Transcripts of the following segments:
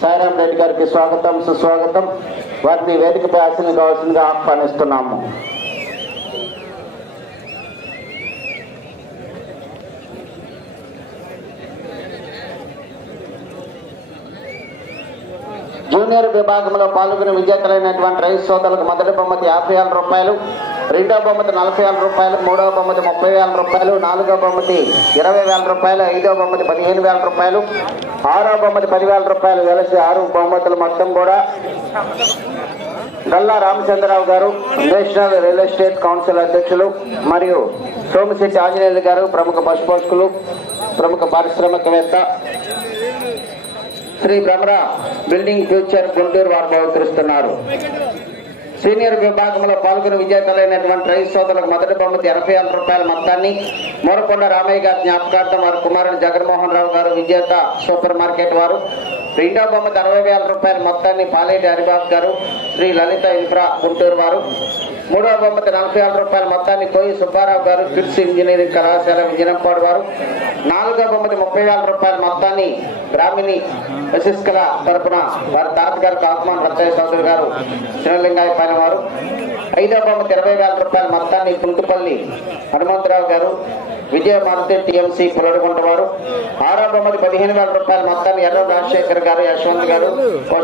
సాయిరాం రెడ్డి గారికి స్వాగతం సుస్వాగతం. వారిని వేదికపై ఆశలు కావాల్సిందిగా ఆహ్వానిస్తున్నాము. జూనియర్ విభాగంలో పాల్గొని విజేతలైనటువంటి రైతు సోదరులకు మొదటి బహుమతి యాభై రూపాయలు. రెండవ బహుమతి నలభై వేల రూపాయలు మూడవ బహుమతి ముప్పై వేల రూపాయలు నాలుగవ బహుమతి ఇరవై వేల రూపాయలు ఐదవ బహుమతి పదిహేను వేల రూపాయలు ఆరవ బహుమతి పదివేల రూపాయలు కలిసి ఆరు బహుమతులు మొత్తం కూడా. గల్లా రామచంద్రరావు గారు నేషనల్ రియల్ ఎస్టేట్ కౌన్సిల్ అధ్యక్షులు మరియు సోమశెట్టి ఆంజనేయులు గారు ప్రముఖ బస్ పోషకులు ప్రముఖ పారిశ్రామికవేత్త. శ్రీ భ్రమర బిల్డింగ్ ఫ్యూచర్ గుంటూరు వారు బహుకరిస్తున్నారు సీనియర్ విభాగంలో పాల్గొని విజేతలైనటువంటి రైతు సోదరులకు మొదటి బహుమతి ఎనభై వేల రూపాయల మొత్తాన్ని మూరకొండ రామయ్య గారి జ్ఞాపకార్థం వారి కుమారుడు జగన్మోహన్ రావు గారు విజేత సూపర్ మార్కెట్ వారు. రెండో బొమ్మకి అరవై వేల రూపాయల మొత్తాన్ని పాలేటి హరిబాబు గారు శ్రీ లలిత ఇన్ఫ్రా గుంటూరు వారు. మూడవ బహుమతి నలభై ఆరు రూపాయల మొత్తాన్ని కోయి సుబ్బారావు గారు కిడ్స్ ఇంజనీరింగ్ కళాశాల విజయనంపాడు వారు. నాలుగవ బహుమతి ముప్పై వేల రూపాయల మొత్తాన్ని గ్రామీణి యశస్కల తరపున వారి తాతగారు కాకుమాన్ రత్తయ్య చౌదరి గారు చిన్నలింగాయ పైన వారు. ఐదవ బహుమతి ఇరవై వేల రూపాయల మొత్తాన్ని పుంటుపల్లి హనుమంతరావు గారు విజయమారుతి టీఎంసీ పులడుగుంట వారు. ఆరో బొమ్మది పదిహేను వేల రూపాయల మొత్తాన్ని ఎర్ర రాజశేఖర్ గారు యశ్వంత్ గారు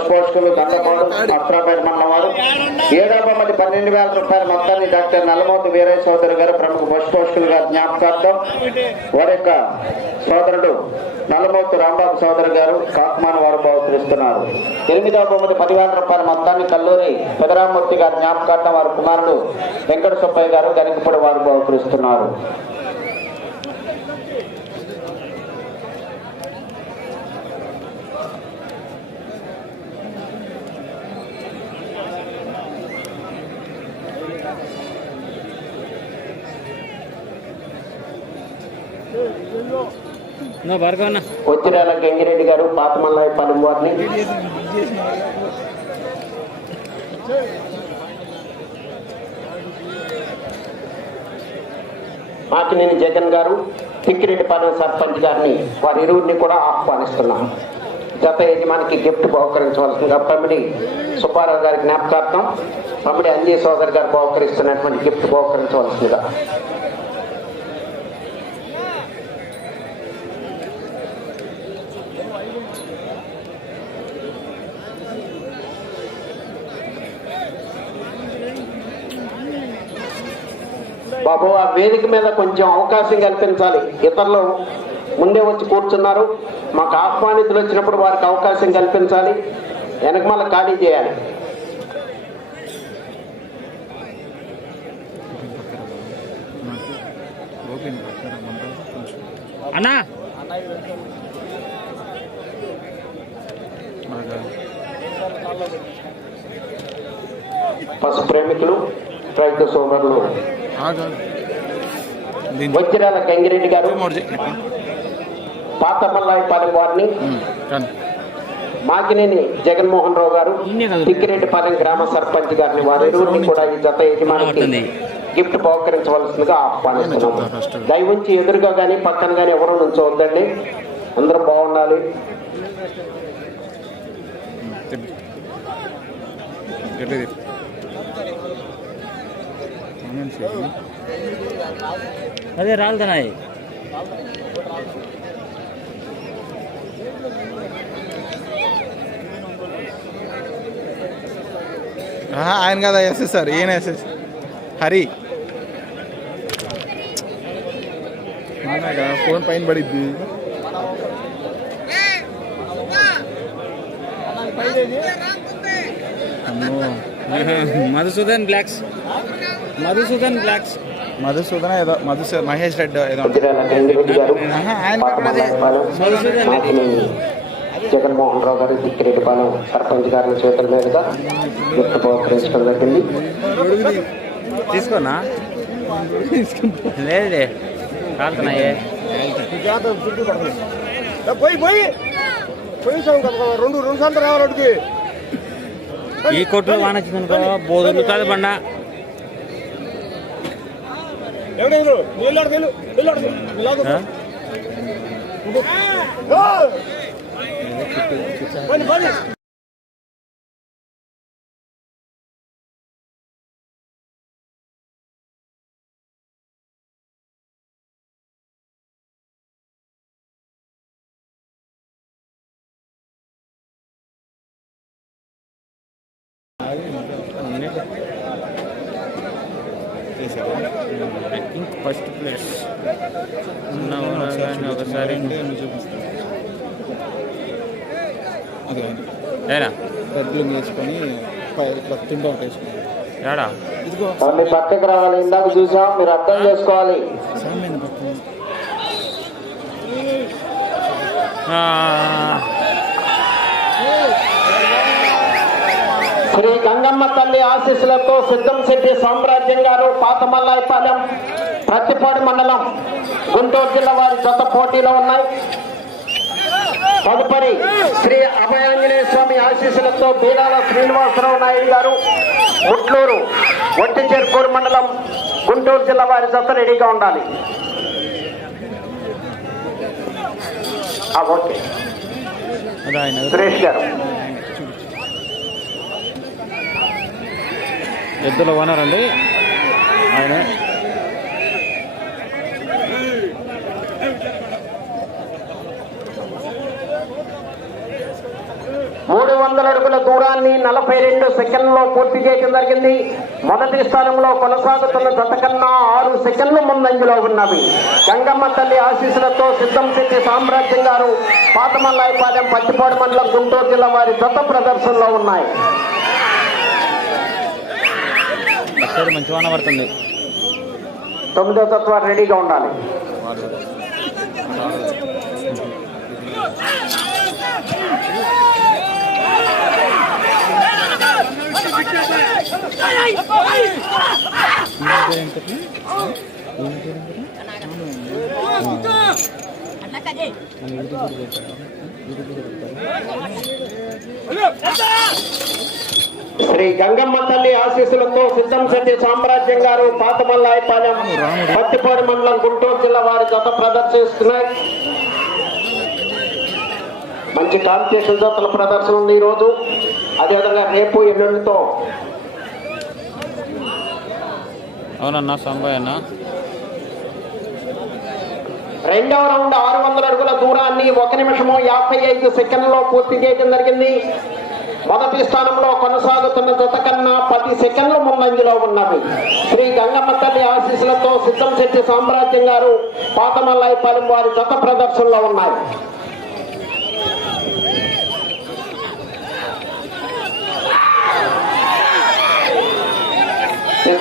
పోషకులు దండపాడు అస్త్రాపేట మండలం వారు. ఏడో బొమ్మది పన్నెండు వేల రూపాయల మొత్తాన్ని డాక్టర్ నల్లమోతు వీరయ్య సోదరు గారు ప్రముఖ పోషకులు గారు జ్ఞాపకార్థం వారి యొక్క సోదరుడు నల్లమోతు రాంబాబు సోదరు గారు కాకుమాన్ వారు బహుకరిస్తున్నారు. ఎనిమిదో బొమ్మది పదివేల రూపాయల మొత్తాన్ని కల్లూరి పెదరామూర్తి గారి జ్ఞాపకార్థం వారి కుమారుడు వెంకట సుబ్బయ్య గారు గనికపడి వారు బహుకరిస్తున్నారు. వచ్చిరాల కొచ్చిరాల గంగిరెడ్డి గారు పాతమల్లాయి పలుం వారిని. మాకినేని జగన్ గారు తిక్కిరెడ్డిపాలెం సర్పంచ్ గారిని వారి ఇరువురిని కూడా ఆహ్వానిస్తున్నాం. గత యజమానికి గిఫ్ట్ బహుకరించవలసిందిగా పమిడి సుబ్బారావు గారి జ్ఞాపకార్థం పమిడి అంజయ్ సోదరి గారు బహుకరిస్తున్నటువంటి గిఫ్ట్ బహుకరించవలసిందిగా. బాబు ఆ వేదిక మీద కొంచెం అవకాశం కల్పించాలి. ఇతరులు ముందే వచ్చి కూర్చున్నారు. మాకు ఆహ్వానితులు వచ్చినప్పుడు వారికి అవకాశం కల్పించాలి. వెనకమాల ఖాళీ చేయాలి. అన్నా! పశు ప్రేమికులు రైతు సోదరులు. వజ్రాల గంగిరెడ్డి గారు. పాతమల్లాయిపాలెం వారిని మాకినేని జగన్మోహన్ రావు గారు తిక్కిరెడ్డిపాలెం గ్రామ సర్పంచ్ గారిని వారి ఇరువురిని కూడా ఈ జత యజమానికి గిఫ్ట్ బహుకరించవలసిందిగా ఆహ్వానిస్తున్నాం దయవుంచి ఎదురుగా కానీ పక్కన కానీ ఎవరు నుంచోవద్దండి. అందరూ బాగుండాలి. అదే రాలుతున్నాయి ఆహా, ఆయన కదా ఎస్ఎస్ సార్ ఈయన ఎస్ఎస్ హరి. ఫోన్ పైన పడిద్ది. అమ్మో. మధుసూదన్ బ్లాక్స్. మధుసూదన్ బ్లాక్స్. మధుసూదన ఏదో మధుసూ మహేష్ రెడ్డి ఏదో జగన్మోహన్ రావు గారు తిక్కిరెడ్డిపాలెం సర్పంచ్ గారి చేతుల మీదుగా గిఫ్ట్ బహుకరించడం జరిగింది తీసుకోనా? లేదులే. కాలుతున్నాయి. పోయి పోయి. కదా రెండు రెండు సార్లు రావాలి అడిగి ఈ కొట్లో వాన వచ్చిందనుకో బోధులు కాదు బండ. First place. ఉన్న ఒకసారి అదే ఏరా? రెడ్లు వేసుకొని ఇట్లా ఏడా పక్కకి రావాలి. ఇందాక చూసాం మీరు అర్థం చేసుకోవాలి. శ్రీ గంగమ్మ తల్లి ఆశీస్సులతో సిద్ధం శెట్టి సామ్రాజ్యం గారు పాతమల్లాయపాలెం ప్రతిపాడు మండలం గుంటూరు జిల్లా వారి జత పోటీలో ఉన్నాయి. తదుపరి శ్రీ అభయాంజనేయ స్వామి ఆశీస్సులతో బీరాల శ్రీనివాసరావు నాయుడు గారు ముట్లూరు ఒట్టి చేర్పూరు మండలం గుంటూరు జిల్లా వారి జత రెడీగా ఉండాలి. ఓకే. సురేష్ గారు. ఎద్దుల ఓనర్ అండి. ఆయన మూడు వందల అడుగుల దూరాన్ని నలభై రెండు సెకండ్లో పూర్తి చేయడం జరిగింది. మొదటి స్థానంలో కొనసాగుతున్న జత కన్నా ఆరు సెకండ్లు ముందంజలో ఉన్నవి. గంగమ్మ తల్లి ఆశీస్సులతో సిద్ధం శెట్టి సామ్రాజ్యం గారు పాతమల్లాయపాలెం పచ్చిపాడు మండలం గుంటూరు జిల్లా వారి జత ప్రదర్శనలో ఉన్నాయి. తొమ్మిదో తత్వ రెడీగా ఉండాలి. శ్రీ గంగమ్మ తల్లి ఆశీస్సులతో సిద్ధం శెట్టి సామ్రాజ్యం గారు పాతమల్లాయపాలెం పత్తిపాడు మండలం గుంటూరు జిల్లా వారి గత ప్రదర్శిస్తున్నాయి. మంచి కాంపిటీషన్ జతల ప్రదర్శన ఉంది ఈ రోజు అదేవిధంగా రేపు ఎల్లుండితో. అవునన్నా సంబాయ్ అన్న రెండవ రౌండ్ ఆరు వందల అడుగుల దూరాన్ని ఒక నిమిషము యాభై ఐదు సెకండ్లో పూర్తి చేయడం జరిగింది. మొదటి స్థానంలో కొనసాగుతున్న జత కన్నా పది సెకండ్ల ముందంజలో ఉన్నవి. శ్రీ గంగమ్మ తల్లి ఆశీస్సులతో సిద్ధం శెట్టి సామ్రాజ్యం గారు పాతమల్లాయపాలెం వారి జత ప్రదర్శనలో ఉన్నాయి.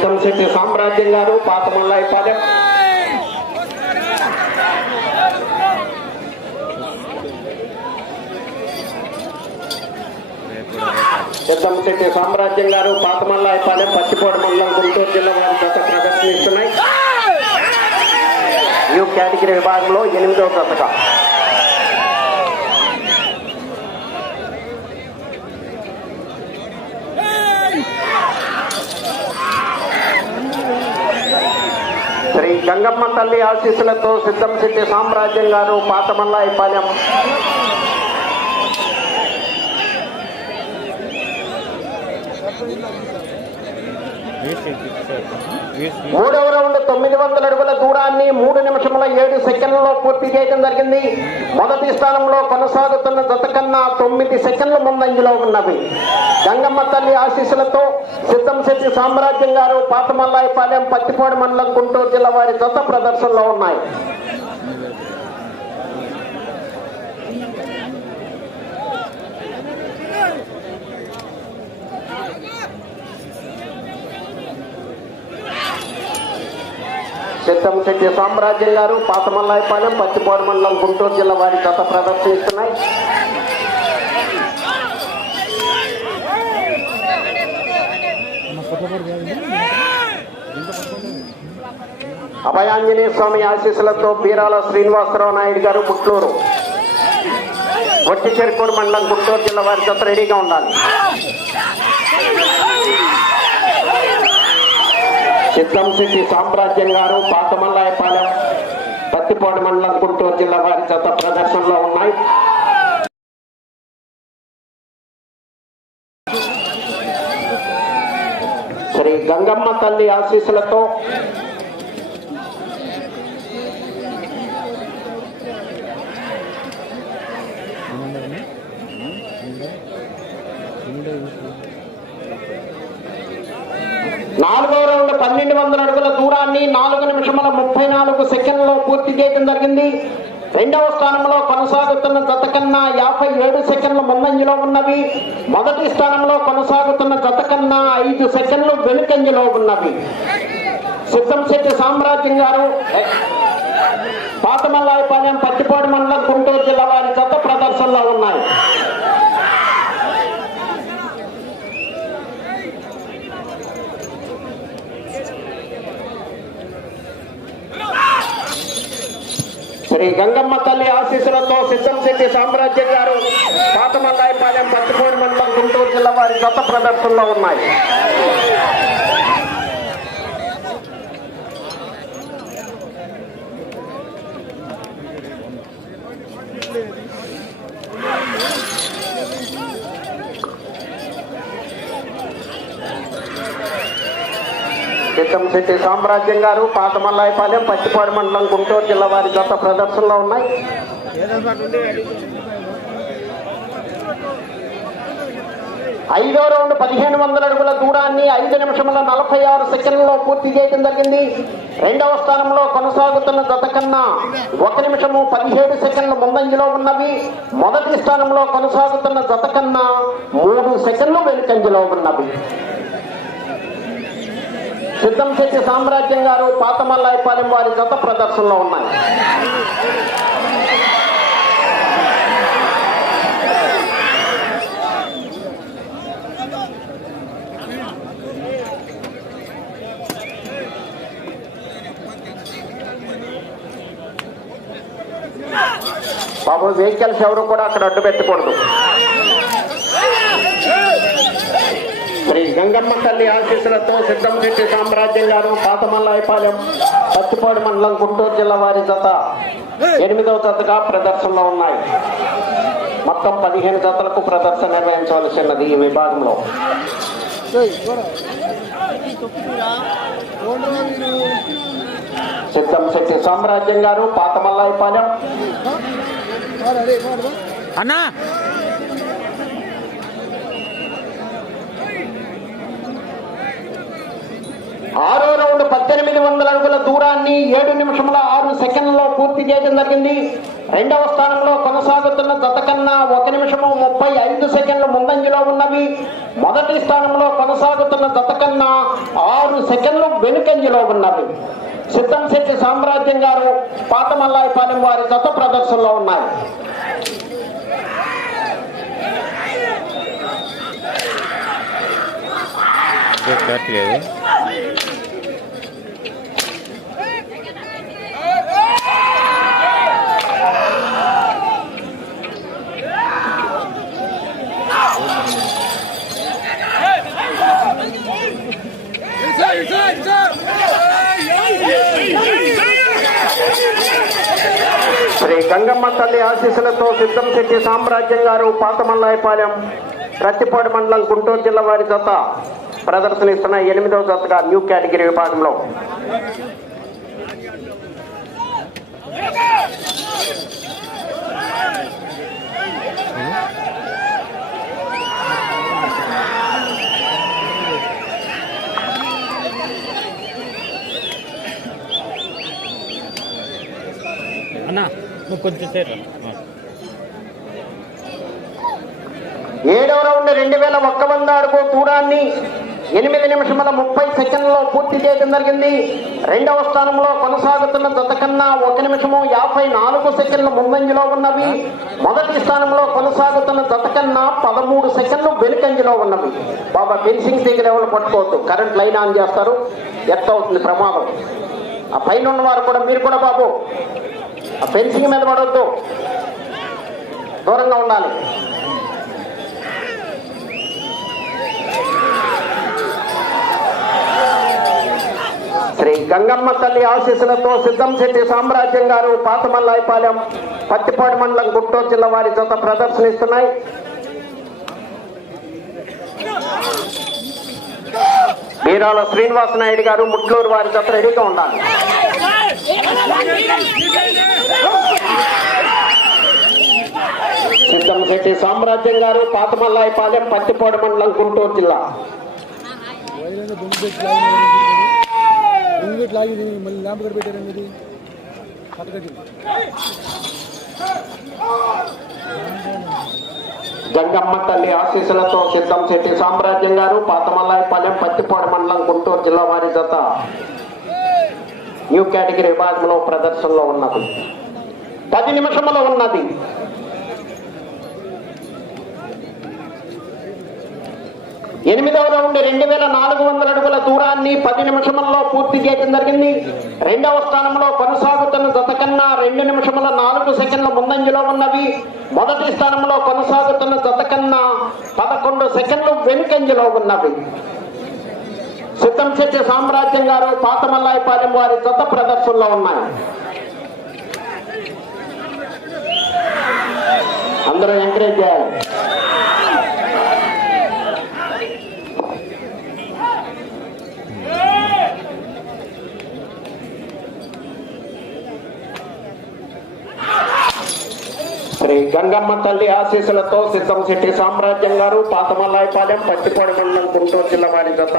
సిద్ధం శెట్టి సామ్రాజ్యం గారు పాతమల్లాయపాలెం సిద్ధంశెట్టి సామ్రాజ్యం గారు పాతమల్లాయపాలెం పచ్చిపోడు మండలం గుంటూరు జిల్లా వారి గత ప్రదర్శనిస్తున్నాయి. యూ కేటగిరీ విభాగంలో ఎనిమిదవ పథకం గంగమ్మ తల్లి ఆశీస్సులతో సిద్ధంశెట్టి సామ్రాజ్యం గారు పాతమల్లాయపాలెం. మూడవ రౌండ్ తొమ్మిది వందల అడుగుల దూరాన్ని మూడు నిమిషముల ఏడు సెకండ్లలో పూర్తి చేయడం జరిగింది. మొదటి స్థానంలో కొనసాగుతున్న జత కన్నా తొమ్మిది సెకండ్ల ముందంజలో ఉన్నవి. గంగమ్మ తల్లి ఆశీస్సులతో సిద్ధంశెట్టి సామ్రాజ్యం గారు పాతమల్లాయపాలెం పత్తిపాడు మండలం గుంటూరు జిల్లా వారి జత ప్రదర్శనలో ఉన్నాయి. సిద్ధంశెట్టి సామ్రాజ్యం గారు పాతమల్లాయపాలెం పత్తిపాడు మండలం గుంటూరు జిల్లా వారి గత ప్రదర్శిస్తున్నాయి. అభయాంజనేయ స్వామి ఆశీస్సులతో బీరాల శ్రీనివాసరావు నాయుడు గారు పుట్లూరు. వట్టి చెరుకూరు మండలం గుంటూరు జిల్లా వారి గత రెడీగా ఉండాలి. సిద్ధంశెట్టి సామ్రాజ్యం గారు పాతమల్లాయపాలెం పత్తిపాడు మండలం గుంటూరు జిల్లా వారి చేత ప్రదర్శనలో ఉన్నాయి. శ్రీ గంగమ్మ తల్లి ఆశీస్సులతో Thank you. నాలుగో రౌండ్ పన్నెండు వందల అడుగుల దూరాన్ని నాలుగు నిమిషముల ముప్పై నాలుగు సెకండ్లో పూర్తి చేయడం జరిగింది. రెండవ స్థానంలో కొనసాగుతున్న జత కన్నా యాభై ఏడు సెకండ్లు ముందంజలో ఉన్నవి. మొదటి స్థానంలో కొనసాగుతున్న జత కన్నా ఐదు సెకండ్లు వెనుకంజలో ఉన్నవి. సిద్ధంశెట్టి సామ్రాజ్యం గారు పాతమల్లాయపాలెం పట్టిపాడు మండలం గుంటూరు జిల్లా వారి జత ప్రదర్శనలో ఉన్నాయి. శ్రీ గంగమ్మ తల్లి ఆశీస్సులతో సిద్ధంశెట్టి సామ్రాజ్యం గారు పాతమల్లాయపాలెం పత్తిపాడు మండలం గుంటూరు జిల్లా వారి గత ప్రదర్శనలో ఉన్నాయి. సిద్ధంశెట్టి సామ్రాజ్యం గారు పాతమల్లాయపాలెం పచ్చిపాడు మండలం గుంటూరు జిల్లా వారి గత ప్రదర్శనలో ఉన్నాయి. ఐదో రౌండ్ పదిహేను వందల అడుగుల దూరాన్ని ఐదు నిమిషముల నలభై ఆరు సెకండ్లలో పూర్తి చేయడం జరిగింది. రెండవ స్థానంలో కొనసాగుతున్న జత కన్నా ఒక నిమిషము పదిహేడు సెకండ్లు ముందంజలో ఉన్నవి. మొదటి స్థానంలో కొనసాగుతున్న జత కన్నా మూడు సెకండ్లు వెనుకంజలో ఉన్నవి. సిద్ధం చేసే సామ్రాజ్యం గారు పాతమల్లాయపాలెం వారి జత ప్రదర్శనలో ఉన్నాయి. బాబు వెహికల్స్ ఎవరు కూడా అక్కడ అడ్డు పెట్టకూడదు శ్రీ గంగమ్మ తల్లి ఆశీస్సులతో సిద్ధంశెట్టి సామ్రాజ్యం గారు పాతమల్లాయపాలెం పత్తిపాడు మండలం గుంటూరు జిల్లా వారి జత ఎనిమిదవ జతగా ప్రదర్శనలో ఉన్నాయి. మొత్తం పదిహేను జతలకు ప్రదర్శన నిర్వహించవలసినది ఈ విభాగంలో. సిద్ధం శెట్టి సామ్రాజ్యం గారు పాతమల్లాయపాలెం. అన్నా! ఆరో రౌండ్ పద్దెనిమిది వందల అడుగుల దూరాన్ని ఏడు నిమిషముల ఆరు సెకండ్లో పూర్తి చేయడం జరిగింది. రెండవ స్థానంలో కొనసాగుతున్న జత కన్నా ఒక నిమిషము ముప్పై ఐదు సెకండ్లు ముందంజలో ఉన్నవి. మొదటి స్థానంలో కొనసాగుతున్న జత కన్నా ఆరు సెకండ్లు వెనుకంజలో ఉన్నవి. సిద్ధంశెట్టి సామ్రాజ్యం గారు పాతమల్లాయపాలెం వారి జత ప్రదర్శనలో ఉన్నాయి. పెట్టలేదు శ్రీ గంగమ్మ తల్లి ఆశీస్సులతో సిద్ధంశెట్టి సామ్రాజ్యం గారు పాతమల్లాయపాలెం రత్తిపాడు మండలం గుంటూరు జిల్లా వారి జత. ప్రదర్శనిస్తున్న ఎనిమిదవ జతగా న్యూ కేటగిరీ విభాగంలో అన్నా నువ్వు కొంచెం సేపు రా. ఏడవ రౌండ్ రెండు వేల ఒక్క వంద అడుగు దూరాన్ని ఎనిమిది నిమిషముల ముప్పై సెకండ్లో పూర్తి చేయడం జరిగింది. రెండవ స్థానంలో కొనసాగుతున్న జత కన్నా ఒక నిమిషము యాభై నాలుగు సెకండ్లు ముందంజలో ఉన్నవి. మొదటి స్థానంలో కొనసాగుతున్న జత కన్నా పదమూడు సెకండ్లు వెనుకంజలో ఉన్నవి. బాబా ఫెన్సింగ్ దగ్గర ఎవరు పట్టుకోవద్దు. కరెంట్ లైన్ ఆన్ చేస్తారు. ఎత్త అవుతుంది ప్రమాదం. ఆ పైన ఉన్నవారు కూడా మీరు కూడా బాబు. ఆ ఫెన్సింగ్ మీద పడవద్దు దూరంగా ఉండాలి. శ్రీ గంగమ్మ తల్లి ఆశీస్సులతో సిద్ధంశెట్టి సామ్రాజ్యం గారు పాతమల్లాయిపాలెం పత్తిపాడు మండలం గుంటూరు జిల్లా వారి జత ప్రదర్శనిస్తున్నాయి. బీరాల శ్రీనివాస నాయుడు గారు ముట్లూరు వారి జత రెడీగా ఉండాలి. సిద్ధంశెట్టి సామ్రాజ్యం గారు పాతమల్లాయిపాలెం పత్తిపాడు మండలం గుంటూరు జిల్లా. ఇంగిట్ లాగింది మళ్ళీ ల్యాంప్ కట్టి పెట్టారు ఇది గంగమ్మ తల్లి ఆశీస్సులతో సిద్ధంశెట్టి సామ్రాజ్యం గారు పాతమల్లాయపాలెం పత్తిపాడు మండలం గుంటూరు జిల్లా వారి జత. న్యూ కేటగిరీ విభాగంలో ప్రదర్శనలో ఉన్నది. పది నిమిషంలో ఉన్నది. ఎనిమిదవ రౌండ్ రెండు వేల నాలుగు వందల అడుగుల దూరాన్ని పది నిమిషముల్లో పూర్తి చేయడం జరిగింది. రెండవ స్థానంలో కొనసాగుతున్న జత కన్నా రెండు నిమిషముల నాలుగు సెకండ్ల ముందంజలో ఉన్నవి. మొదటి స్థానంలో కొనసాగుతున్న జత కన్నా పదకొండు సెకండ్లు వెనుకంజలో ఉన్నవి. సిద్ధం సిద్ధంశెట్టి సామ్రాజ్యం గారు పాతమల్లాయిపాలెం వారి జత ప్రదర్శనలో ఉన్నాయి. అందరూ ఎంకరేజ్ చేయాలి. మరి గంగమ్మ తల్లి ఆశీస్సులతో సిద్ధంశెట్టి సామ్రాజ్యం గారు పాతమల్లాయపాలెం పచ్చిపాడు మండలం గుంటూరు జిల్లా వారి జత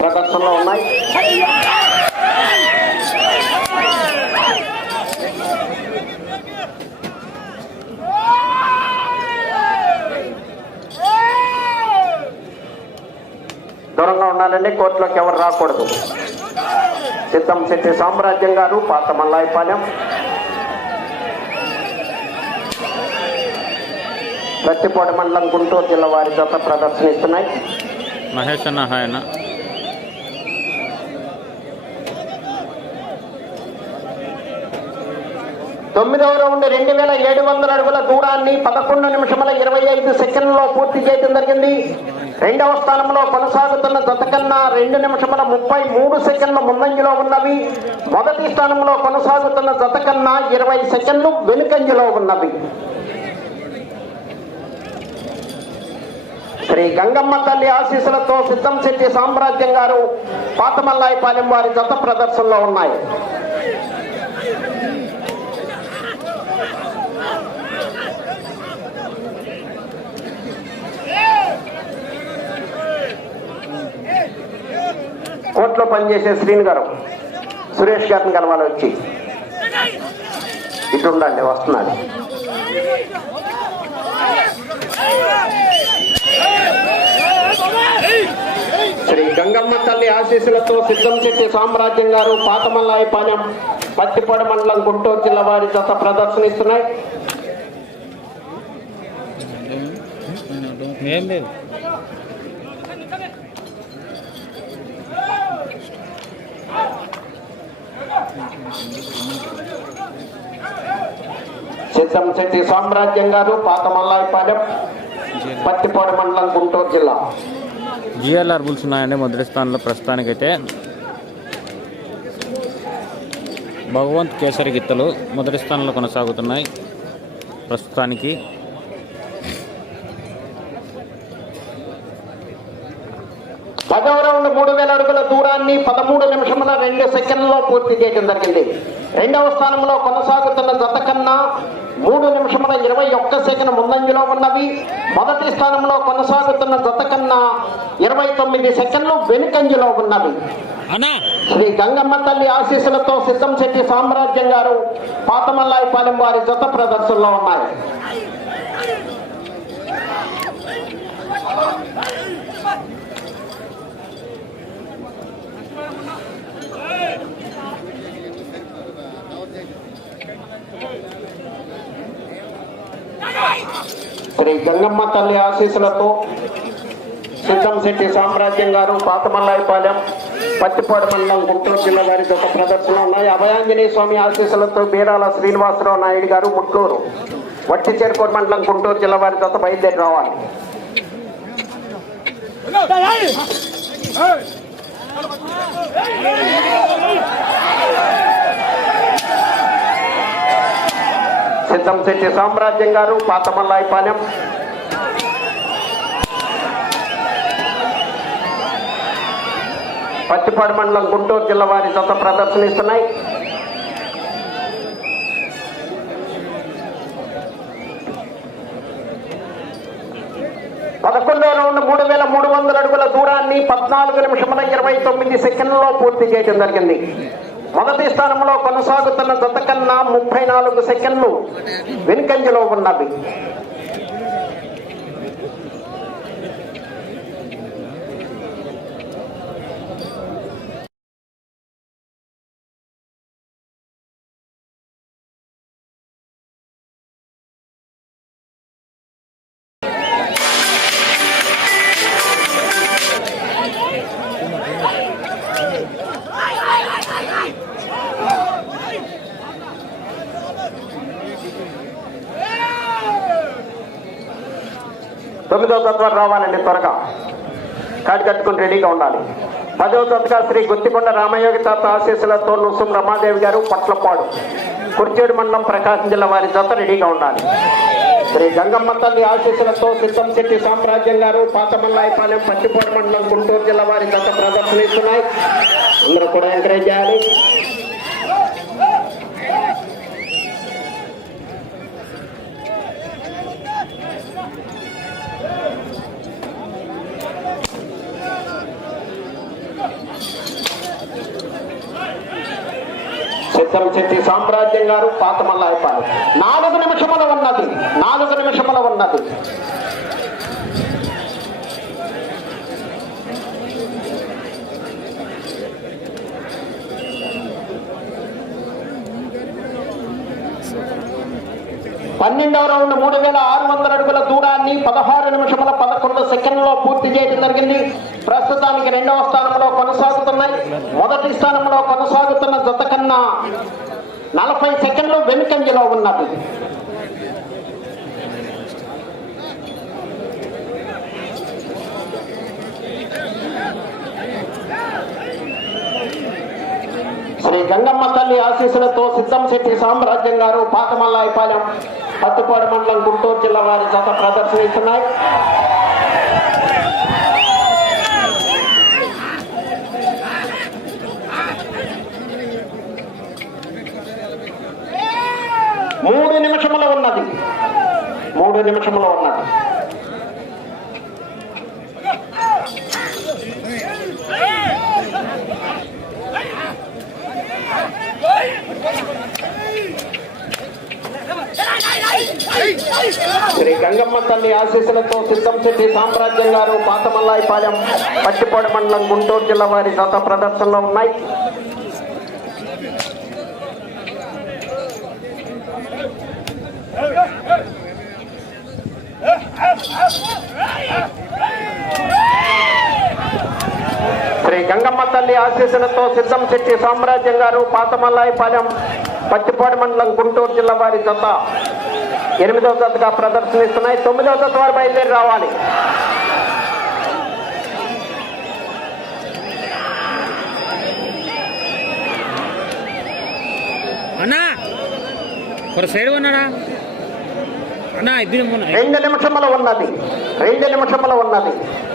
ప్రదర్శనలో ఉన్నాయి. దూరంగా ఉండాలండి కోర్టులోకి ఎవరు రాకూడదు. సిద్ధం శెట్టి సామ్రాజ్యం గారు పాతమల్లాయిపాలెం. ప్రతిపాడు మండలం గుంటూరు జిల్లా వారి జత ప్రదర్శనిస్తున్నాయి. మహేష్ అన్న తొమ్మిదవ రౌండ్ రెండు వేల ఏడు వందల అడుగుల దూరాన్ని పదకొండు నిమిషముల ఇరవై ఐదు సెకండ్లలో పూర్తి చేయడం జరిగింది. రెండవ స్థానంలో కొనసాగుతున్న జత కన్నా రెండు నిమిషముల ముప్పై మూడు సెకండ్ల ముందంజలో ఉన్నవి. మొదటి స్థానంలో కొనసాగుతున్న జత కన్నా ఇరవై సెకండ్లు వెనుకంజలో ఉన్నవి. శ్రీ గంగమ్మ తల్లి ఆశీస్సులతో సిద్ధం శెట్టి సామ్రాజ్యం గారు పాతమల్లాయిపాలెం వారి జత ప్రదర్శనలో ఉన్నాయి. కోర్టులో పనిచేసే శ్రీని గారు సురేష్ గారిని కలవాలి వచ్చి ఇటు ఉండండి వస్తున్నాడు. శ్రీ గంగమ్మ తల్లి ఆశీస్సులతో సిద్ధంశెట్టి సామ్రాజ్యం గారు పాతమల్లాయిపాలెం పత్తిపాడు మండలం గుంటూరు జిల్లా వారి జత ప్రదర్శనిస్తున్నాయి. సిద్ధంశెట్టి సామ్రాజ్యం గారు పాతమల్లాయిపాలెం పత్తిపాడు మండలం గుంటూరు జిల్లా. జిఎల్ఆర్ బుల్స్ ఉన్నాయండి మొదటి స్థానంలో ప్రస్తుతానికైతే. భగవంత్ కేసరి గిత్తలు మొదటి స్థానంలో కొనసాగుతున్నాయి ప్రస్తుతానికి. పదవ మూడు వేల అడుగుల దూరాన్ని పదమూడు నిమిషముల రెండు సెకండ్లలో పూర్తి చేయడం జరిగింది. రెండవ స్థానంలో కొనసాగుతున్న జత కన్నా మూడు నిమిషముల ఇరవై ఒక్క సెకండ్ ముందంజలో ఉన్నవి. మొదటి స్థానంలో కొనసాగుతున్న జత కన్నా ఇరవై తొమ్మిది సెకండ్లు వెనుకంజలో ఉన్నవి. శ్రీ గంగమ్మ తల్లి ఆశీస్సులతో సిద్ధంశెట్టి సామ్రాజ్యం గారు పాతమల్లాయిపాలెం వారి జత ప్రదర్శనలో ఉన్నాయి. శ్రీ గంగమ్మ తల్లి ఆశీస్సులతో సిద్ధంశెట్టి సామ్రాజ్యం గారు పాతమల్లాయిపాలెం పత్తిపాడు మండలం గుంటూరు జిల్లా వారికి ఒక ప్రదర్శన ఉన్నాయి. అభయాంజనేయ స్వామి ఆశీస్సులతో బీరాల శ్రీనివాసరావు నాయుడు గారు ముట్లూరు వట్టి చేరుకోడు మండలం గుంటూరు జిల్లా వారి జత బయలుదేరి రావాలి. సిద్ధంశెట్టి సామ్రాజ్యం గారు పాతమల్లాయిపాలెం. పచ్చిపాడు మండలం గుంటూరు జిల్లా వారి జత ప్రదర్శనిస్తున్నాయి. పదకొండో రౌండ్ మూడు వేల మూడు వందల అడుగుల దూరాన్ని పద్నాలుగు నిమిషముల ఇరవై తొమ్మిది సెకండ్లలో పూర్తి చేయడం జరిగింది. మొదటి స్థానంలో కొనసాగుతున్న జత కన్నా ముప్పై నాలుగు సెకండ్లు వెనుకంజలో ఉన్నవి. తొమ్మిదవ రావాలండి త్వరగా. కాడి కట్టుకుని రెడీగా ఉండాలి. పదవ తత్వ శ్రీ గుత్తికొండ రామయోగి తాత ఆశీస్సులతో నుసుం రమాదేవి గారు పట్లపాడు కుర్చేడు మండలం ప్రకాశం జిల్లా వారి జత రెడీగా ఉండాలి. శ్రీ గంగమ్మ తల్లి ఆశీస్సులతో సిద్ధం శెట్టి సామ్రాజ్యం గారు పాతమల్లాయిపాలెం పట్టిపోటు మండలం గుంటూరు జిల్లా వారి జత ప్రదర్శనిస్తున్నాయి అందరూ కూడా ఎంకరేజ్ చేయాలి. సిద్ధం శెట్టి సామ్రాజ్యం గారు పాతమల్లాయిపాలెం నాలుగు నిమిషముల ఉన్నది నాలుగు నిమిషముల ఉన్నది. పన్నెండవ రౌండ్ మూడు వేల ఆరు వందల అడుగుల దూరాన్ని పదహారు నిమిషముల పదకొండు సెకండ్లో పూర్తి చేయడం జరిగింది. ప్రస్తుతానికి రెండవ స్థానంలో కొనసాగుతున్నాయి. మొదటి స్థానంలో కొనసాగుతున్న జత కన్నా నలభై సెకండ్లు వెనుకంజలో ఉన్నది. శ్రీ గంగమ్మ తల్లి ఆశీస్సులతో సిద్ధం శెట్టి సామ్రాజ్యం గారు పాతమల్లాయిపాలెం పత్తుపాడు మండలం గుంటూరు జిల్లా వారి జత ప్రదర్శనిస్తున్నాయి మూడు నిమిషముల ఉన్నది. మూడు నిమిషముల ఉన్నది. శ్రీ గంగమ్మ తల్లి ఆశీస్సులతో సిద్ధం శెట్టి సామ్రాజ్యం గారు పాతమల్లాయిపాలెం పట్టిపాడు మండలం గుంటూరు జిల్లా వారి జత ప్రదర్శనలో ఉన్నాయి శ్రీ గంగమ్మ తల్లి ఆశీస్సులతో సిద్ధం శెట్టి సామ్రాజ్యం గారు పాతమల్లాయిపాలెం పత్తిపాడు మండలం గుంటూరు జిల్లా వారి జత ఎనిమిదవ జతగా ప్రదర్శనిస్తున్నాయి. తొమ్మిదవ జత వారు బయలుదేరి రావాలి. అన్నా ఒక సైడ్ ఉన్నాడా? అన్నా ఇద్దరు ఉన్నాయి రెండు నిమిషముల ఉన్నది. రెండు నిమిషముల ఉన్నది.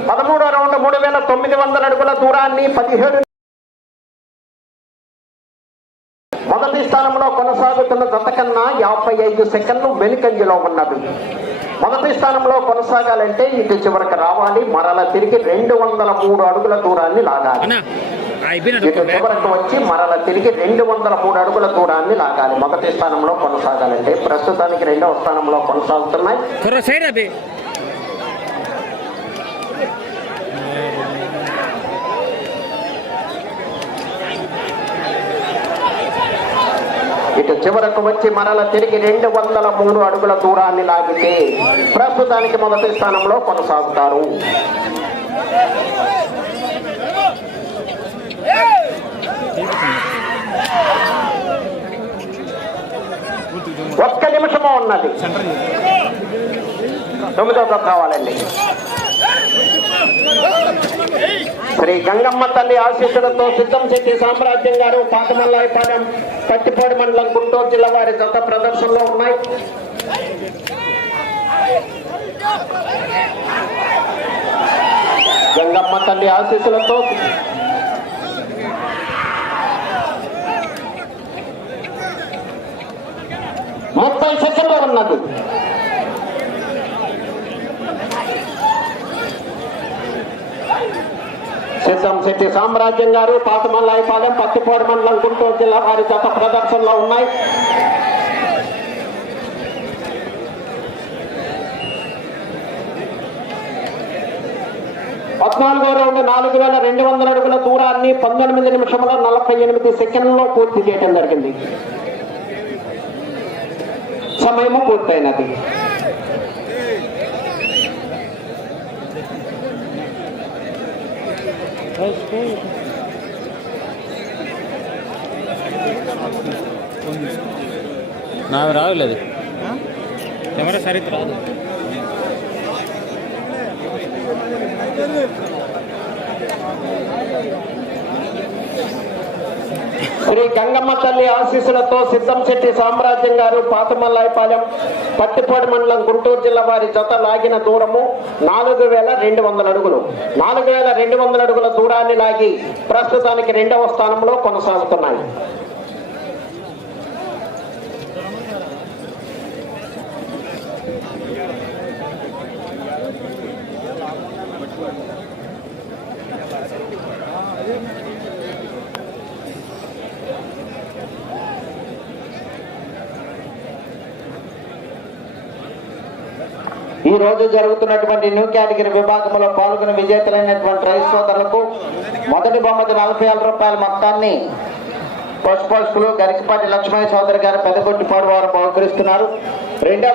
పదమూడో రౌండ్ మూడు వేల తొమ్మిది వందల అడుగుల దూరాన్ని పదిహేడు మొదటి స్థానంలో కొనసాగుతున్న జత కన్నా యాభై ఐదు సెకండ్లు వెనుకంజలో ఉన్నది. మొదటి స్థానంలో కొనసాగాలంటే ఇటు చివరికి రావాలి. మరల తిరిగి రెండు వందల మూడు అడుగుల దూరాన్ని లాగాలి. ఇటు చివరకు వచ్చి మరల తిరిగి రెండు వందల మూడు అడుగుల దూరాన్ని లాగాలి. మొదటి స్థానంలో కొనసాగాలంటే ప్రస్తుతానికి రెండవ స్థానంలో కొనసాగుతున్నాయి. ఇటు చివరకు వచ్చి మరల తిరిగి రెండు వందల మూడు అడుగుల దూరాన్ని లాగితే ప్రస్తుతానికి మొదటి స్థానంలో కొనసాగుతారు. ఒక్క నిమిషము ఉన్నది. తొమ్మిదో కావాలండి. శ్రీ గంగమ్మ తల్లి ఆశీస్సులతో సిద్ధం శెట్టి సామ్రాజ్యం గారు పాతమల్లాయపాలెం పత్తిపాడు మండలం గుంటూరు జిల్లా వారి జత ప్రదర్శనలో ఉన్నాయి. గంగమ్మ తల్లి ఆశీస్సులతో ముప్పై సెకండ్లు ఉన్నది. శెట్టి సామ్రాజ్యం గారు పాతమల్లాయిపాలెం పత్తిపాడు మండలం గుంటూరు జిల్లా వారి జత ప్రదర్శనలో ఉన్నాయి. పద్నాలుగో రౌండ్ నాలుగు వేల రెండు వందల అడుగుల దూరాన్ని పంతొమ్మిది నిమిషముల నలభై ఎనిమిది సెకండ్లో పూర్తి చేయడం జరిగింది. సమయము పూర్తయినది. నాకు రావలేదు కెమెరా సరిగ్గా రాదు శ్రీ గంగమ్మ తల్లి ఆశీస్సులతో సిద్ధంశెట్టి సామ్రాజ్యం గారు పాతమల్లాయపాలెం పత్తిపాడు మండలం గుంటూరు జిల్లా వారి జత లాగిన దూరము నాలుగు వేల రెండు వందల అడుగులు. నాలుగు వేల రెండు వందల అడుగుల దూరాన్ని లాగి ప్రస్తుతానికి రెండవ స్థానంలో కొనసాగుతున్నాయి. రోజు జరుగుతున్నటువంటి న్యూ కేటగిరీ విభాగంలో పాల్గొని విజేతలైనటువంటి రైతు సోదరులకు మొదటి బహుమతి నలభై వేల రూపాయల మొత్తాన్ని పుష్పస్తులు గరికపాటి లక్ష్మయ్య సోదరి గారు పెద్దగొట్టిపాడు వారు బహుకరిస్తున్నారు. రెండవ